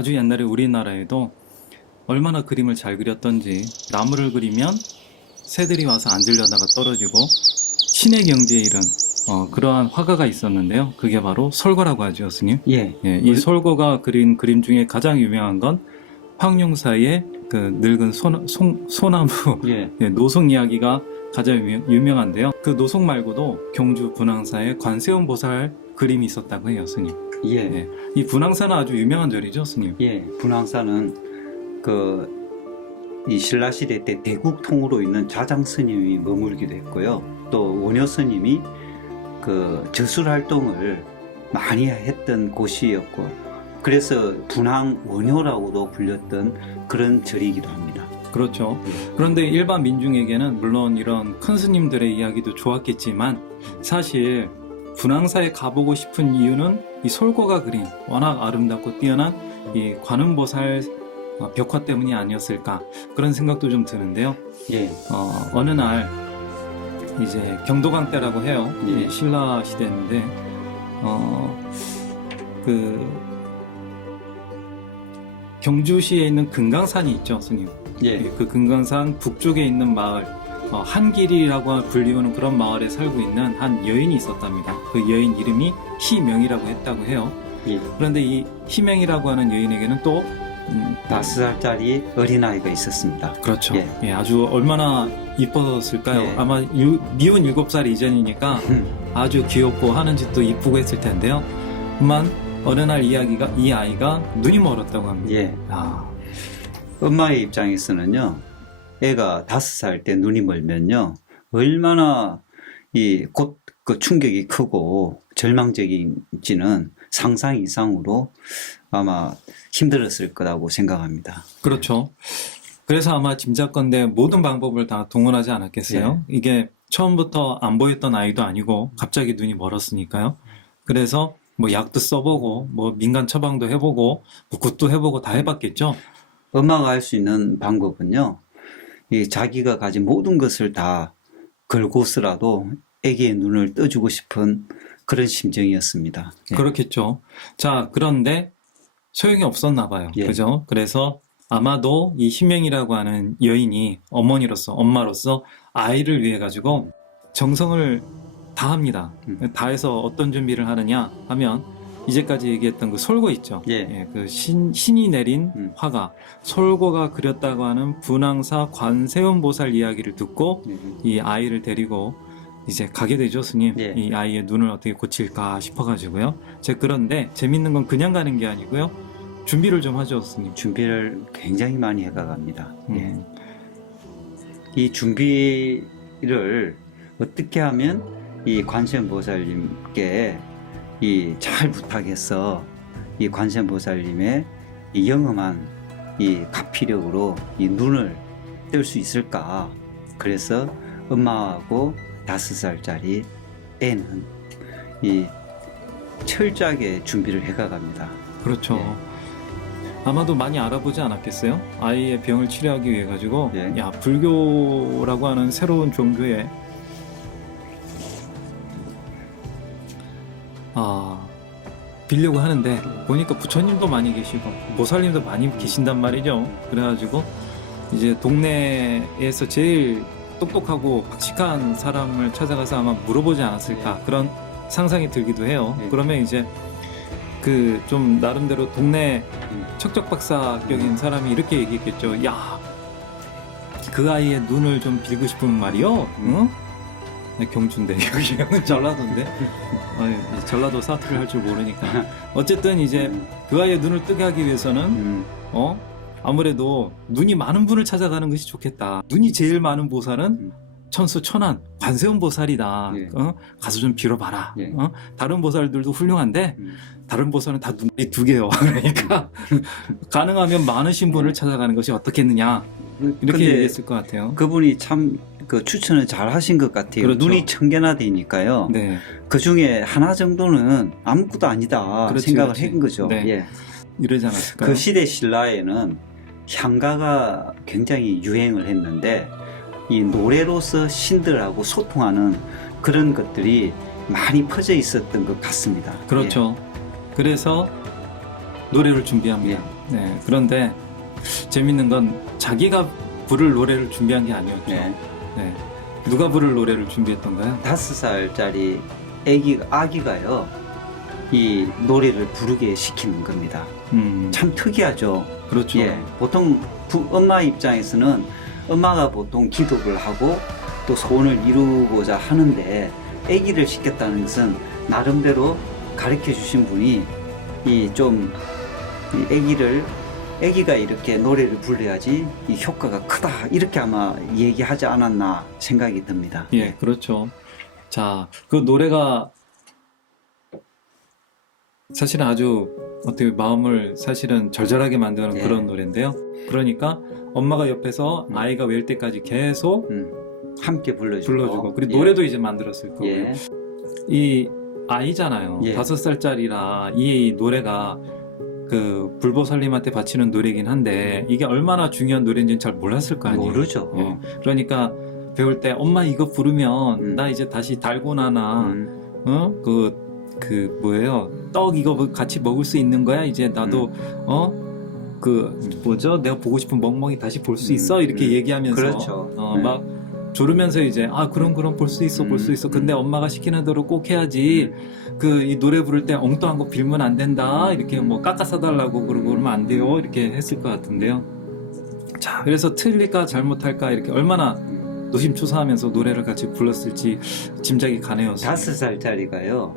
아주 옛날에 우리나라에도 얼마나 그림을 잘 그렸던지 나무를 그리면 새들이 와서 앉으려다가 떨어지고 신의 경지에 이른 그러한 화가가 있었는데요. 그게 바로 솔거라고 하죠, 스님. 예. 이 솔거가 그린 그림 중에 가장 유명한 건 황룡사의 그 늙은 소나무 예. 노송 이야기가 가장 유명한데요. 그 노송 말고도 경주 분황사에 관세음 보살 그림이 있었다고 해요, 스님. 예. 이 분황사는 아주 유명한 절이죠, 스님. 예. 분황사는 이 신라시대 때 대국통으로 있는 자장 스님이 머물기도 했고요. 또 원효 스님이 저술 활동을 많이 했던 곳이었고, 그래서 분황 원효라고도 불렸던 그런 절이기도 합니다. 그렇죠. 그런데 일반 민중에게는 물론 이런 큰 스님들의 이야기도 좋았겠지만 사실 분황사에 가보고 싶은 이유는 이 솔거가 그린 워낙 아름답고 뛰어난 이 관음보살 벽화 때문이 아니었을까, 그런 생각도 좀 드는데요. 예. 어느 날 이제 경도강 때라고 해요. 예. 신라 시대인데 경주시에 있는 금강산이 있죠, 스님. 예. 그 금강산 북쪽에 있는 마을, 한길이라고 불리우는 그런 마을에 살고 있는 한 여인이 있었답니다. 그 여인 이름이 희명이라고 했다고 해요. 예. 그런데 이 희명이라고 하는 여인에게는 또 5살짜리 어린아이가 있었습니다. 그렇죠. 예. 예, 아주 얼마나 이뻤을까요? 예. 아마 미운 7살 이전이니까 아주 귀엽고 하는 짓도 이쁘고 했을 텐데요. 그만 어느 날 이 아이가 눈이 멀었다고 합니다. 예. 엄마의 입장에서는요, 애가 5살 때 눈이 멀면요, 얼마나 그 충격이 크고 절망적인지는 상상 이상으로 아마 힘들었을 거라고 생각합니다. 그렇죠. 그래서 아마 짐작건대 모든 방법을 다 동원하지 않았겠어요? 예. 이게 처음부터 안 보였던 아이도 아니고 갑자기 눈이 멀었으니까요. 그래서 뭐 약도 써보고 뭐 민간 처방도 해보고 뭐 굿도 해보고 다 해봤겠죠. 엄마가 할 수 있는 방법은요, 자기가 가진 모든 것을 다 걸고서라도 애기의 눈을 떠주고 싶은 그런 심정이었습니다. 예. 그렇겠죠. 자, 그런데 소용이 없었나 봐요. 예. 그죠? 그래서 아마도 이 희명이라고 하는 여인이 엄마로서 아이를 위해 가지고 정성을 다합니다. 다해서 어떤 준비를 하느냐 하면 이제까지 얘기했던 그 솔거 있죠. 예. 그 신이 내린 화가 솔거가 그렸다고 하는 분황사 관세음보살 이야기를 듣고 이 아이를 데리고 이제 가게 되죠, 스님. 예. 이 아이의 눈을 어떻게 고칠까 싶어가지고요. 그런데 재밌는 건 그냥 가는 게 아니고요. 준비를 좀 하죠, 스님. 준비를 굉장히 많이 해가갑니다. 예. 이 준비를 어떻게 하면 이 관세음보살님께 잘 부탁해서 이 관세음보살님의 이 영험한 이 가피력으로 이 눈을 뜰 수 있을까? 그래서 엄마하고 5살짜리 애는 이 철저하게 준비를 해가갑니다. 그렇죠. 예. 아마도 많이 알아보지 않았겠어요? 아이의 병을 치료하기 위해 가지고 예. 야, 불교라고 하는 새로운 종교에 빌려고 하는데 보니까 부처님도 많이 계시고 보살님도 많이 계신단 말이죠. 그래가지고 이제 동네에서 제일 똑똑하고 박식한 사람을 찾아가서 아마 물어보지 않았을까, 그런 상상이 들기도 해요. 그러면 이제 그 좀 나름대로 동네 척척박사격인 사람이 이렇게 얘기했겠죠. 야, 그 아이의 눈을 좀 빌고 싶으면 말이요. 응? 경주인데 여기는 전라도인데 전라도 사투리를 할 줄 모르니까 어쨌든 이제 그 아이의 눈을 뜨게 하기 위해서는 아무래도 눈이 많은 분을 찾아가는 것이 좋겠다. 눈이 제일 많은 보살은 천수천안 관세음보살이다. 예. 가서 좀 빌어봐라. 예. 다른 보살들도 훌륭한데 다른 보살은 다 눈이 2개요. 그러니까 가능하면 많으신 분을 찾아가는 것이 어떻겠느냐, 이렇게 얘기했을 것 같아요. 그분이 참 추천을 잘 하신 것 같아요. 그렇죠. 눈이 1000개나 되니까요. 네. 그 중에 하나 정도는 아무것도 아니다 생각을 그렇지. 한 거죠. 네. 예. 이러지 않았을까요? 그 시대 신라에는 향가가 굉장히 유행을 했는데 이 노래로서 신들하고 소통하는 그런 것들이 많이 퍼져 있었던 것 같습니다. 그렇죠. 그래서 노래를 준비합니다. 네, 그런데 재밌는 건 자기가 부를 노래를 준비한 게 아니었죠. 네. 네. 누가 부를 노래를 준비했던가요? 5살짜리 아기가요, 이 노래를 부르게 시키는 겁니다. 참 특이하죠. 그렇죠. 예, 보통 엄마 입장에서는 엄마가 보통 기도를 하고 또 소원을 이루고자 하는데 아기를 시켰다는 것은 나름대로 가르쳐 주신 분이 이 아기가 이렇게 노래를 불러야지 이 효과가 크다, 이렇게 아마 얘기하지 않았나 생각이 듭니다. 예, 그렇죠. 자, 그 노래가 사실은 아주 어떻게 마음을 사실은 절절하게 만드는 예. 그런 노래인데요. 그러니까 엄마가 옆에서 아이가 웰 때까지 계속 함께 불러주고, 불러주고, 그리고 예. 노래도 이제 만들었을 거고요. 예. 이 아이잖아요. 예. 5살짜리라 이 노래가 그 불보살님한테 바치는 노래긴 한데 이게 얼마나 중요한 노래인지는 잘 몰랐을 거 아니에요. 모르죠. 예. 그러니까 배울 때 엄마 이거 부르면 나 이제 다시 달고나나 뭐예요? 떡 이거 같이 먹을 수 있는 거야? 이제 나도 내가 보고 싶은 멍멍이 다시 볼 수 있어? 이렇게 얘기하면서 그렇죠. 네. 막 조르면서 이제 그럼 볼 수 있어 볼 수 있어. 근데 엄마가 시키는 대로 꼭 해야지. 이 노래 부를 때 엉뚱한 거 빌면 안 된다. 이렇게 뭐 깎아 사달라고 그러면 안 돼요. 이렇게 했을 것 같은데요. 자, 그래서 틀릴까 잘못할까 이렇게 얼마나 노심초사하면서 노래를 같이 불렀을지 짐작이 가네요. 5살짜리가요,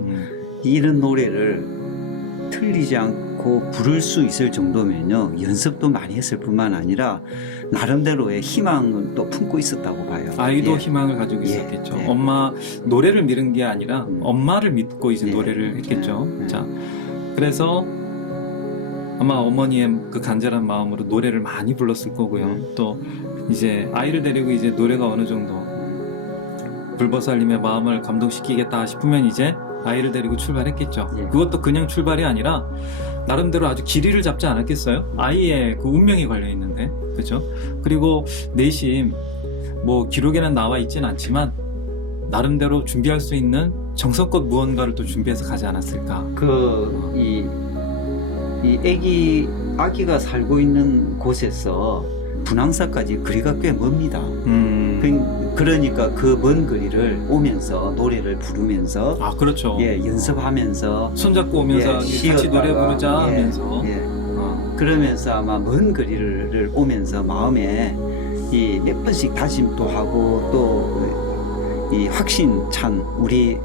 이런 노래를 틀리지 않고 부를 수 있을 정도면요, 연습도 많이 했을 뿐만 아니라 나름대로의 희망을 또 품고 있었다고 봐요. 아이도 예. 희망을 가지고 예. 있었겠죠. 예. 엄마 노래를 믿은 게 아니라 엄마를 믿고 이제 예. 노래를 했겠죠. 예. 자, 그래서 아마 어머니의 그 간절한 마음으로 노래를 많이 불렀을 거고요. 또 이제 아이를 데리고 이제 노래가 어느 정도 불보살님의 마음을 감동시키겠다 싶으면 이제 아이를 데리고 출발했겠죠. 예. 그것도 그냥 출발이 아니라 나름대로 아주 길이를 잡지 않았겠어요? 아이의 그 운명이 걸려 있는데, 그렇죠? 그리고 내심 뭐 기록에는 나와 있진 않지만 나름대로 준비할 수 있는 정성껏 무언가를 또 준비해서 가지 않았을까? 이 아기가 살고 있는 곳에서 분황사까지 거리가 꽤 멉니다. 그러니까 그 먼 거리를 오면서 노래를 부르면서 그렇죠. 예, 연습하면서 손잡고 오면서 예, 같이 쉬었다가, 노래 부르자 예, 하면서 예. 그러면서 아마 먼 거리를 오면서 마음에 이 몇 번씩 다짐도 하고 또 이 확신 찬, 우리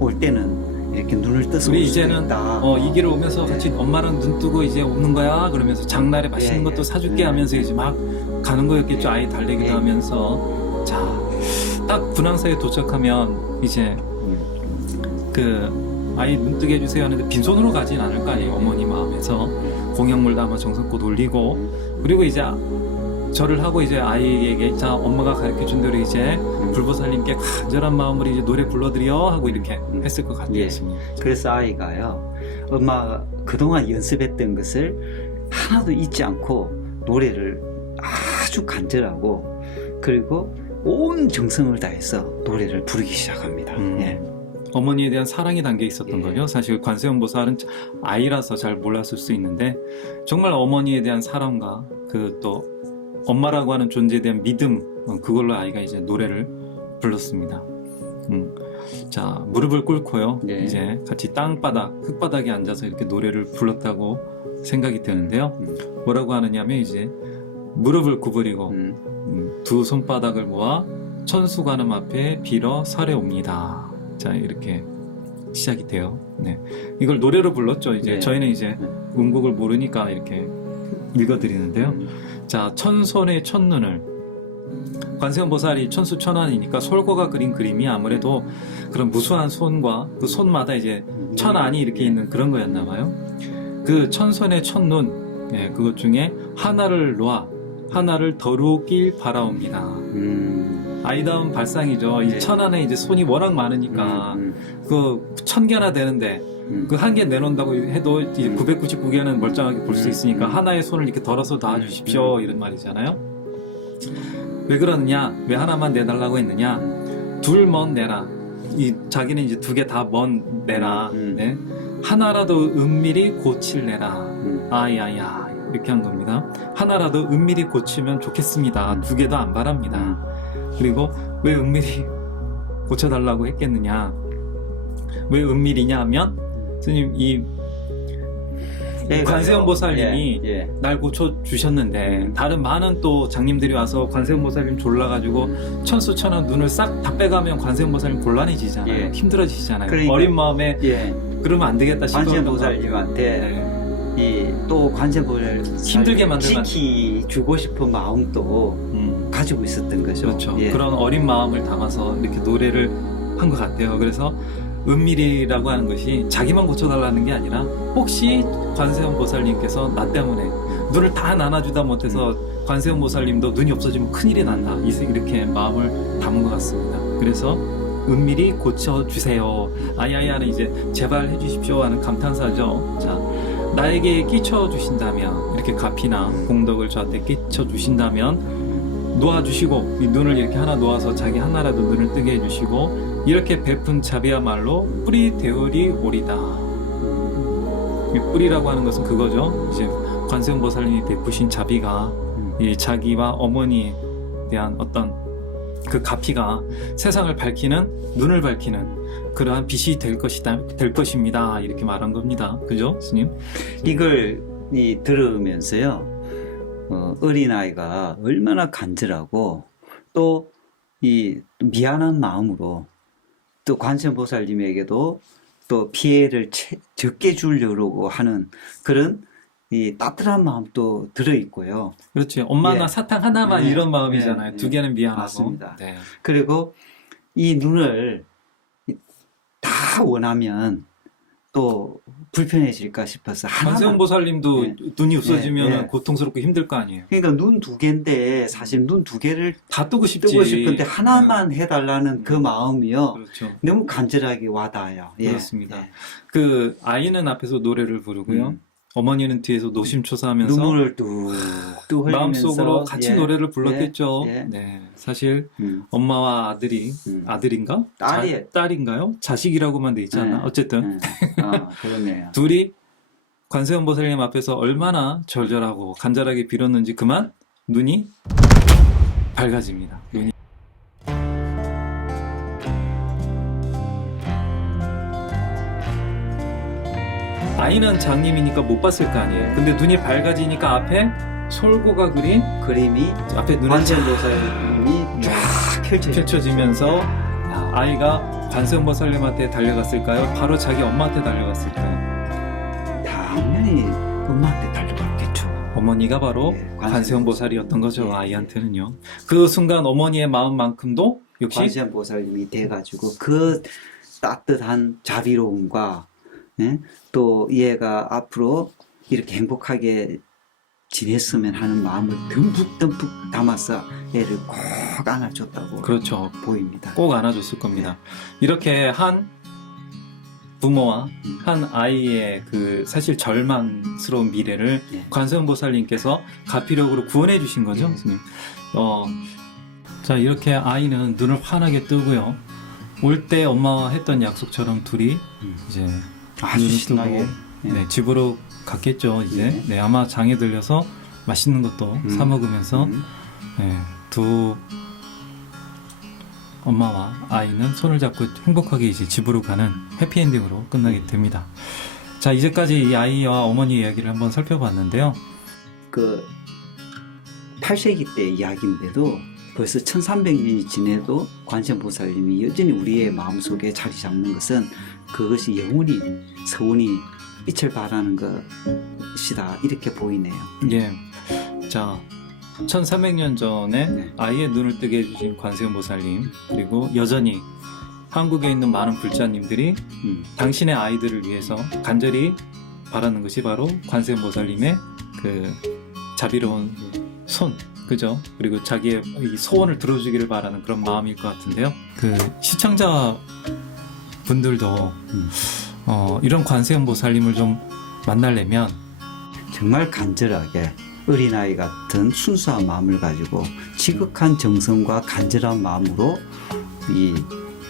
올 때는 이렇게 눈을 떠서 우리 올 수도 이제는 있다. 이 길을 오면서 예. 같이 엄마랑 눈 뜨고 이제 오는 거야 그러면서 장날에 맛있는 예, 것도 예. 사줄게 예. 하면서 이제 막 가는 거였겠죠. 예. 아이 달래기도 예. 하면서. 자, 딱 분황사에 도착하면 이제 그 아이 눈 뜨게 해주세요 하는데 빈손으로 가진 않을 거 아니에요. 어머니 마음에서 공양물 담아 정성껏 올리고, 그리고 이제 절을 하고 이제 아이에게 자 엄마가 가르쳐준 대로 이제 불보살님께 간절한 마음으로 이제 노래 불러드려 하고 이렇게 했을 것 같아요. 예. 그래서 아이가요, 엄마가 그동안 연습했던 것을 하나도 잊지 않고 노래를 아주 간절하고 그리고 온 정성을 다해서 노래를 부르기 시작합니다. 예. 어머니에 대한 사랑이 담겨 있었던 예. 거죠. 사실 관세음보살은 아이라서 잘 몰랐을 수 있는데 정말 어머니에 대한 사랑과 그 또 엄마라고 하는 존재에 대한 믿음, 그걸로 아이가 이제 노래를 불렀습니다. 자, 무릎을 꿇고요. 예. 이제 같이 흙바닥에 앉아서 이렇게 노래를 불렀다고 생각이 되는데요. 뭐라고 하느냐면 이제 무릎을 구부리고 두 손바닥을 모아 천수관음 앞에 빌어 설해옵니다. 자, 이렇게 시작이 돼요. 네. 이걸 노래로 불렀죠. 이제 네. 저희는 이제 음곡을 모르니까 이렇게 읽어드리는데요. 자, 천손의 첫눈을, 관세음보살이 천수천안이니까 솔거가 그린 그림이 아무래도 그런 무수한 손과 그 손마다 이제 천안이 이렇게 있는 그런 거였나 봐요. 그 천손의 첫눈, 예, 그것 중에 하나를 놔 하나를 더루길 바라옵니다. 아이다운 발상이죠. 이 네. 천안에 이제 손이 워낙 많으니까 그 1000개나 되는데 그 한 개 내놓는다고 해도 이제 999개는 멀쩡하게 볼 수 있으니까 하나의 손을 이렇게 덜어서 놔주십시오 이런 말이잖아요. 왜 그러느냐? 왜 하나만 내달라고 했느냐? 둘 먼 내라. 자기는 이제 2개 다 먼 내라. 네? 하나라도 은밀히 고칠 내라. 아야야. 이렇게 한 겁니다. 하나라도 은밀히 고치면 좋겠습니다. 2개도 안 바랍니다. 그리고 왜 은밀히 고쳐달라고 했겠느냐? 왜 은밀이냐 하면 스님 이 관세음보살님이 날 고쳐주셨는데 다른 많은 또 장님들이 와서 관세음보살님 졸라가지고 천수천원 눈을 싹 다 빼가면 관세음보살님 곤란해지잖아요. 힘들어지잖아요. 그러니까, 어린 마음에 그러면 안 되겠다 싶어요. 관세음보살님한테 또 관세음보살 힘들게 만들면 지키주고 싶은 마음도 가지고 있었던 거죠. 그렇죠. 그런 어린 마음을 담아서 이렇게 노래를 한 것 같아요. 그래서 은밀이라고 하는 것이 자기만 고쳐달라는 게 아니라 혹시 관세음보살님께서 나 때문에 눈을 다 나눠주다 못해서 관세음보살님도 눈이 없어지면 큰일이 난다 이렇게 마음을 담은 것 같습니다. 그래서 은밀히 고쳐주세요. 아야야는 이제 제발 해주십시오 하는 감탄사죠. 자, 나에게 끼쳐주신다면 이렇게 가피나 공덕을 저한테 끼쳐주신다면 놓아주시고 이 눈을 이렇게 하나 놓아서 자기 하나라도 눈을 뜨게 해주시고 이렇게 베푼 자비야말로 뿌리 되으리 오리다. 이 뿌리라고 하는 것은 그거죠. 이제 관세음보살님이 베푸신 자비가 이 자기와 어머니에 대한 어떤 그 가피가 세상을 밝히는 눈을 밝히는 그러한 빛이 될 것입니다. 이렇게 말한 겁니다. 그죠, 스님? 이걸 들으면서요. 어린아이가 얼마나 간절하고 또 이 미안한 마음으로 또 관세음보살님에게도 또 피해를 적게 주려고 하는 그런 이 따뜻한 마음도 들어있고요. 그렇지. 엄마나 사탕 하나만 이런 마음이잖아요. 2개는 미안하고. 맞습니다. 그리고 이 눈을 다 원하면 또 불편해질까 싶어서 관세음보살님도 눈이 없어지면 고통스럽고 힘들 거 아니에요. 그러니까 눈 2개인데 사실 눈 2개를 다 뜨고 싶은데 하나만 해달라는 그 마음이요. 그렇죠. 너무 간절하게 와닿아요. 그렇습니다. 그 아이는 앞에서 노래를 부르고요. 어머니는 뒤에서 노심초사하면서 눈물을 뚝뚝 흘리면서 마음속으로 같이 노래를 불렀겠죠. 사실 엄마와 아들이 아들인가? 딸인가요? 자식이라고만 돼 있지 않나? 어쨌든 그러네요. 둘이 관세음보살님 앞에서 얼마나 절절하고 간절하게 빌었는지 그만 눈이 밝아집니다. 눈이 아이는 장님이니까 못 봤을 거 아니에요. 근데 눈이 밝아지니까 앞에 솔고가 그린 그림이 앞에 눈에 관세음보살님이 쫙 펼쳐지면서 아이가 관세음보살님한테 달려갔을까요? 바로 자기 엄마한테 달려갔을까요? 당연히 엄마한테 달려갔겠죠. 어머니가 바로 관세음보살이었던 거죠. 아이한테는요. 그 순간 어머니의 마음만큼도 역시 관세음보살님이 돼가지고 그 따뜻한 자비로움과 또 얘가 앞으로 이렇게 행복하게 지냈으면 하는 마음을 듬뿍 담아서 애를 꼭 안아줬다고 그렇죠. 보입니다. 꼭 안아줬을 겁니다. 이렇게 한 부모와 한 아이의 그 사실 절망스러운 미래를 관세음보살님께서 가피력으로 구원해 주신 거죠. 스님. 자, 이렇게 아이는 눈을 환하게 뜨고요. 올 때 엄마와 했던 약속처럼 둘이 이제 아주 신나게 집으로 갔겠죠. 이제 아마 장에 들려서 맛있는 것도 사 먹으면서 두 엄마와 아이는 손을 잡고 행복하게 이제 집으로 가는 해피엔딩으로 끝나게 됩니다. 자, 이제까지 이 아이와 어머니 이야기를 한번 살펴봤는데요. 그 8세기 때 이야기인데도 벌써 1300년이 지내도 관세음보살님이 여전히 우리의 마음속에 자리 잡는 것은 그것이 영원히 서운히 빛을 발하는 것이다, 이렇게 보이네요. 자, 1300년 전에 아이의 눈을 뜨게 해주신 관세음보살님, 그리고 여전히 한국에 있는 많은 불자님들이 당신의 아이들을 위해서 간절히 바라는 것이 바로 관세음보살님의 그 자비로운 손, 그죠? 그리고 자기의 이 소원을 들어주기를 바라는 그런 마음일 것 같은데요. 그 시청자 분들도 이런 관세음보살님을 좀 만나려면 정말 간절하게 어린아이 같은 순수한 마음을 가지고 지극한 정성과 간절한 마음으로 이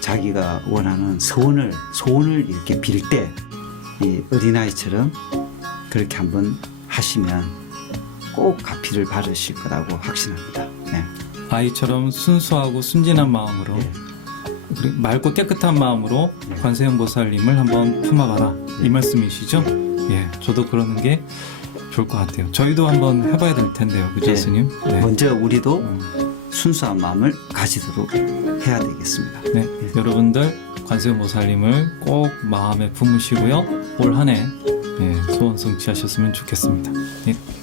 자기가 원하는 소원을 이렇게 빌 때 이 어린아이처럼 그렇게 한번 하시면 꼭 가피를 받으실 거라고 확신합니다. 네. 아이처럼 순수하고 순진한 마음으로 그리고 맑고 깨끗한 마음으로 네. 관세음 보살님을 한번 품어봐라 이 말씀이시죠? 예, 저도 그러는 게 좋을 것 같아요. 저희도 한번 해봐야 될 텐데요, 그죠, 네. 스님? 네. 먼저 우리도 음, 순수한 마음을 가지도록 해야 되겠습니다. 네, 여러분들 관세음 보살님을 꼭 마음에 품으시고요. 올 한해 소원 성취하셨으면 좋겠습니다. 예.